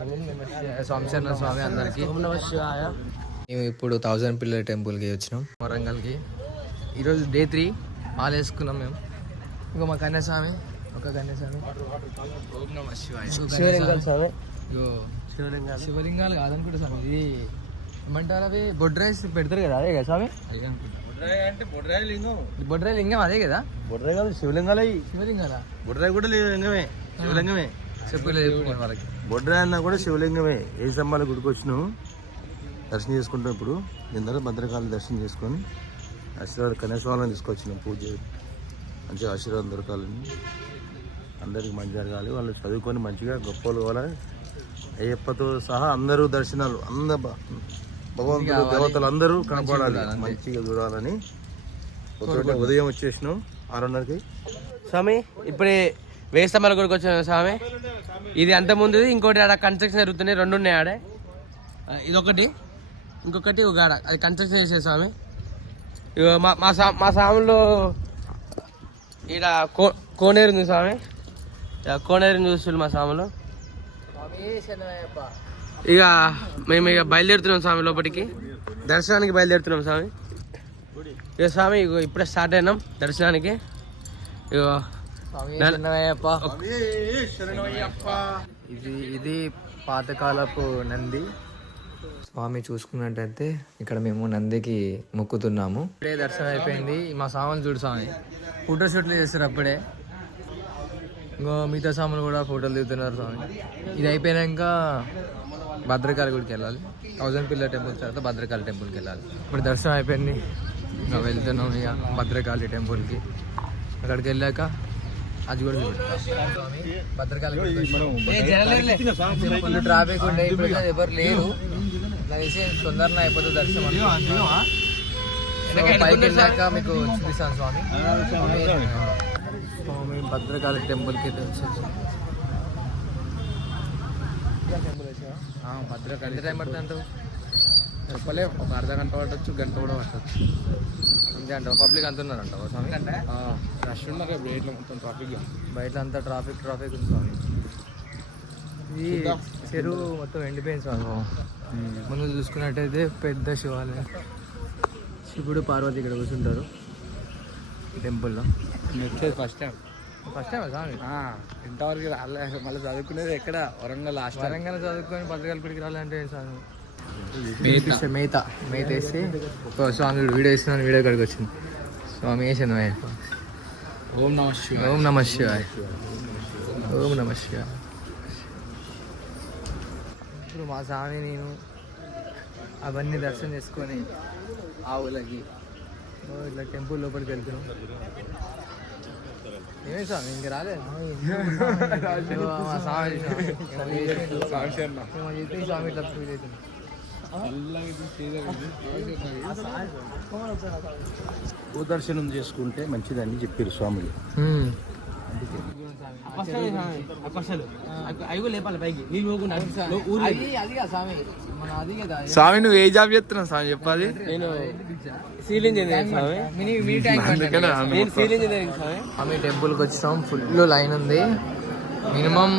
స్వామి స్వామి అందరికి మేము ఇప్పుడు 1000 పిల్లల టెంపుల్కి వచ్చినాం వరంగల్కి. ఈరోజు డే 3 మాల వేసుకున్నాం మేము. ఇంకో మా కన్యాస్వామి ఒక కన్యాస్వామి ఓం నమః శివాయ శివలింగాలు కాదనుకుంటా స్వామి. ఇది ఏమంటారు అవి బొడ్రాయిస్ పెడతారు కదా, అదే కదా స్వామి? అంటే బొడ్రాయి లింగం, బొడ్రాయి లింగం అదే కదా? బొడ్రాయి కాదు శివలింగాలు. శివలింగాలా? బొడ్రాయి కూడా లింగమే, శివలింగమే. చెప్పలేదు వాళ్ళకి. బొడ్రాయి అన్నా కూడా శివలింగమే. ఏ స్తంభాల గుడికి వచ్చినావు దర్శనం చేసుకుంటాం. ఇప్పుడు దీని భద్రకాళి దర్శనం చేసుకొని ఆశీర్వాదం కన్యాస్వామిని తీసుకొచ్చినాం. పూజ మంచిగా ఆశీర్వాదం దొరకాలని, అందరికి మంచి జరగాలి, వాళ్ళు చదువుకొని మంచిగా గొప్పలు కావాలి. అయ్యప్పతో సహా అందరూ దర్శనాలు, భగవంతుడు దేవతలు అందరూ కాపాడాలి, మంచిగా చూడాలని ఉదయం వచ్చేసినాం 6:30కి. స్వామి ఇప్పుడే వేస్తమ్మల గుడికి వచ్చాను స్వామి. ఇది అంత ముందు ఇంకోటి ఆడ కన్స్ట్రక్షన్ జరుగుతున్నాయి, 2 ఉన్నాయి ఆడే. ఇదొకటి, ఇంకొకటి ఒక ఆడ అది కన్స్ట్రక్షన్ చేసే స్వామి. మా స్వామిలో ఈడ కోనేరు ఉంది స్వామి. కోనేరుని చూస్తుంది మా స్వామిలో. ఇక మేము బయలుదేరుతున్నాం స్వామి, లోపలికి దర్శనానికి బయలుదేరుతున్నాం స్వామి. ఇక స్వామి ఇప్పుడే స్టార్ట్ అయినాం దర్శనానికి. ఇది పాతకాలపు నంది స్వామి. చూసుకున్నట్టయితే ఇక్కడ మేము నందికి మొక్కుతున్నాము. ఇప్పుడే దర్శనం అయిపోయింది. మా స్వామిని చూడు స్వామి, ఫోటో షూట్లు చేస్తారు అప్పుడే. ఇంకో మిగతా స్వాములు కూడా ఫోటోలు దిగుతున్నారు స్వామి. ఇది అయిపోయాక భద్రకాళి గుడికి వెళ్ళాలి. 1000 పిల్లల టెంపుల్ తర్వాత భద్రకాళి టెంపుల్కి వెళ్ళాలి. ఇప్పుడు దర్శనం అయిపోయింది, ఇంకా వెళ్తున్నాం ఇక భద్రకాళి టెంపుల్కి. అక్కడికి వెళ్ళాక అది కూడా స్వామి భద్రకాళి ఫుల్ ట్రాఫిక్ ఉండే, ఇప్పుడు ఎవరు లేరు. తెలిసి తొందరగా అయిపోతుంది దర్శనం. పైకి వెళ్ళాక మీకు చూపిస్తాను స్వామి. స్వామి భద్రకాళి టెంపుల్కి భద్రకాళి ఎంత టైం పడుతుంది అంటావు? చెప్పలే, ఒక అర్ధగంట పట్టచ్చు, గంట కూడా పట్టచ్చు అంతే అంటావు. పబ్లిక్ అంత ఉన్నారంటావు స్వామి? రష్ ఉన్నారు బయట, మొత్తం ట్రాఫిక్, బయట అంతా ట్రాఫిక్ ఉంది స్వామి. ఇది చెరువు మొత్తం ఎండిపోయింది స్వామి. ముందు చూసుకున్నట్టయితే పెద్ద శివాలయం, శివుడు పార్వతి ఇక్కడ కూర్చుంటారు టెంపుల్లో. ఫస్ట్ టైం స్వామి ఇంతవరకు రాలే. మళ్ళీ చదువుకునేది ఎక్కడ? వరంగల్ చదువుకొని భద్రకాళి గుడికి రాలంటే స్వామి మేత వేసి స్వామి వీడియో ఇస్తున్నాను. వీడియో కాడికి వచ్చింది స్వామి. వేసాను ఓం నమః శివాయ, ఓం నమః శివాయ, ఓం నమః శివాయ. ఇప్పుడు మా స్వామి నేను అవన్నీ దర్శనం చేసుకొని ఆవులకి ఇట్లా టెంపుల్ లోపలికి వెళ్తున్నాం. ఏమే స్వామి ఇంక రాలేదు మా స్వామి చెప్పి స్వామి ఇట్లా పూజ అవుతుంది. దర్శనం చేసుకుంటే మంచిదని చెప్పారు స్వాములు. స్వామి నువ్వు ఏ జాబ్ చేస్తున్నావు స్వామి చెప్పాలి? నేను సివిల్ ఇంజనీరింగ్ స్వామి. స్వామి టెంపుల్కి వచ్చాం. ఫుల్ లైన్ ఉంది, మినిమం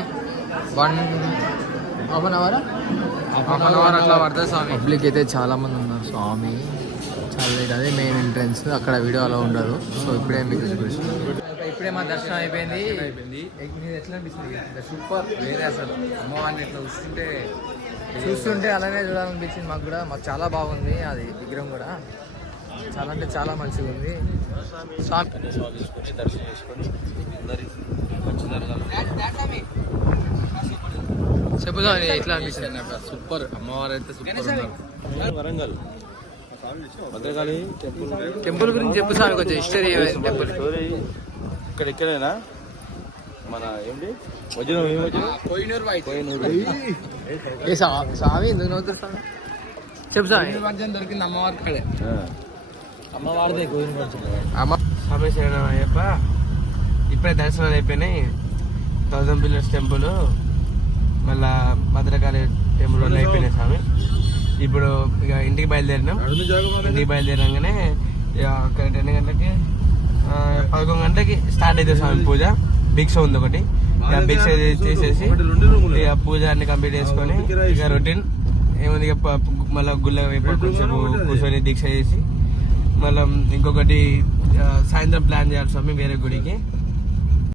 1.5 అవర్ అట్లా పడుతుంది స్వామి. పబ్లిక్ అయితే చాలా మంది ఉన్నారు స్వామి. చాలా లేట్, అదే మెయిన్ ఎంట్రన్స్. అక్కడ వీడియో అలా ఉండదు. సో ఇప్పుడే మీకు ఇప్పుడే మా దర్శనం అయిపోయింది. ఎట్లా అనిపిస్తుంది? సూపర్, వేరే అసలు. అమ్మవారిని ఇట్లా చూస్తుంటే అలానే చూడాలనిపించింది మాకు కూడా. మాకు చాలా బాగుంది అది విగ్రహం కూడా, చాలా అంటే చాలా మంచిగా ఉంది. దర్శనం చేసుకొని చెప్పు ఎట్లా అనిపిస్తుంది? సూపర్, అమ్మవారు అయితే సూపర్. వరంగల్ భద్రకాళి టెంపుల్ గురించి చెప్పు స్వామి, కొంచెం హిస్టరీ టెంపుల్ స్టోరీ. ఇక్కడేనా మన ఏంటి స్వామి ఎందుకు నవ్వుతారు స్వామి? చెప్పు స్వామి. దొరికింది అమ్మవారి కడే, అమ్మవారిదే స్వామి శరణం అయ్యప్ప. ఇప్పుడే దర్శనాలు అయిపోయినాయి. 1000 పిల్లర్స్ టెంపుల్, మళ్ళా భద్రకాళి టెంపుల్ అన్నీ అయిపోయినాయి స్వామి. ఇప్పుడు ఇక ఇంటికి బయలుదేరినాం. ఇంటికి బయలుదేరంగానే ఒక 10 గంటలకి 11 గంటలకి స్టార్ట్ అవుతుంది స్వామి పూజ. భిక్ష ఉంది ఒకటి, ఇక భిక్ష చేసేసి ఇక పూజ అన్ని కంప్లీట్ చేసుకొని ఇక రొటీన్ ఏముంది ఇక మళ్ళీ గుళ్ళ వైపు కొంచెం కూర్చొని దీక్ష చేసి మళ్ళీ ఇంకొకటి సాయంత్రం ప్లాన్ చేయాలి స్వామి వేరే గుడికి.